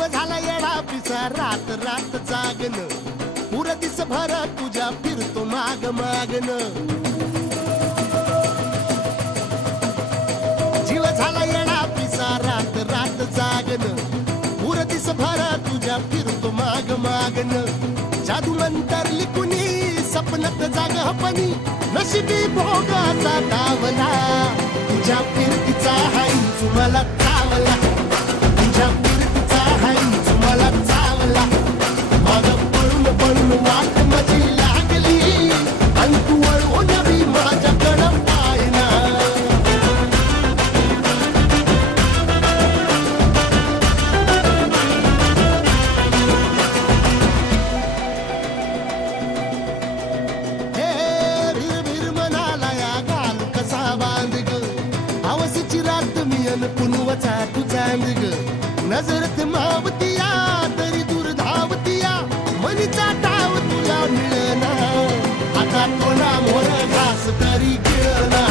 जीव झाला येडा पिसा रात रात जागन पुर दिस भर तुझ्या फिरतो माग मागन जीव झाला येडा पिसा रात रात जागन पुर दिस भर तुझ्या फिरतो माग मागन जादू मंतरली कुणी सपनात जाग हपणी नशिबी भोगाचा दावला तुझ्या फिरतीचा हाई तुम्हाला चावला तुझ्या फिरतीचा हाई तुम्हाला चावला माग पळून पळून वाट माझी लागली आणि तू वळून बी माझ्याकडं पाहिना पुनवचा तू चांद ग नजरत मावतिया तरी दूर धावतिया मनीचा डाव तुला मिळना आता तोंडा मोर घास तरी गिळना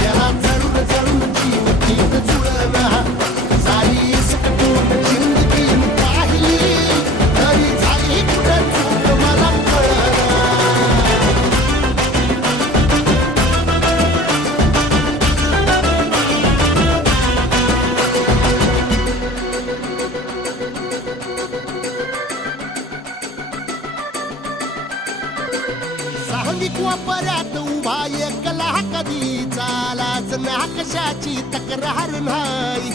त्याला चढून चढून जीव ठीक जुळना सारी सकटून जिंदगी पाहिली तरी झाली कुठं चूक मला कळना सांगिक वापऱ्यात उभा एकला कधी चालाच ना कशाची तक्रार नाही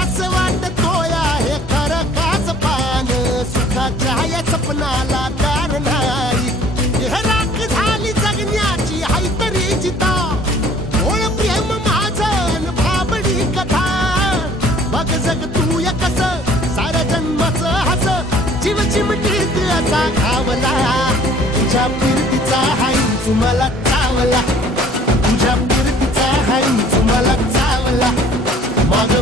असं वाटतोय हे खरं काच पान सुखाच्या या सपनाला दार नाही राख झाली जगण्याची हाय तरी जिता ओळ प्रेम माझं भाबडी कथा बघ जग तू या कस साऱ्या जन्माचं हस जीव चिमटीत असा घावला तुझ्या फिरतीचा हाई तुम्हाला चावला तुझ्या फिरतीचा हाई तुम्हाला चावला माग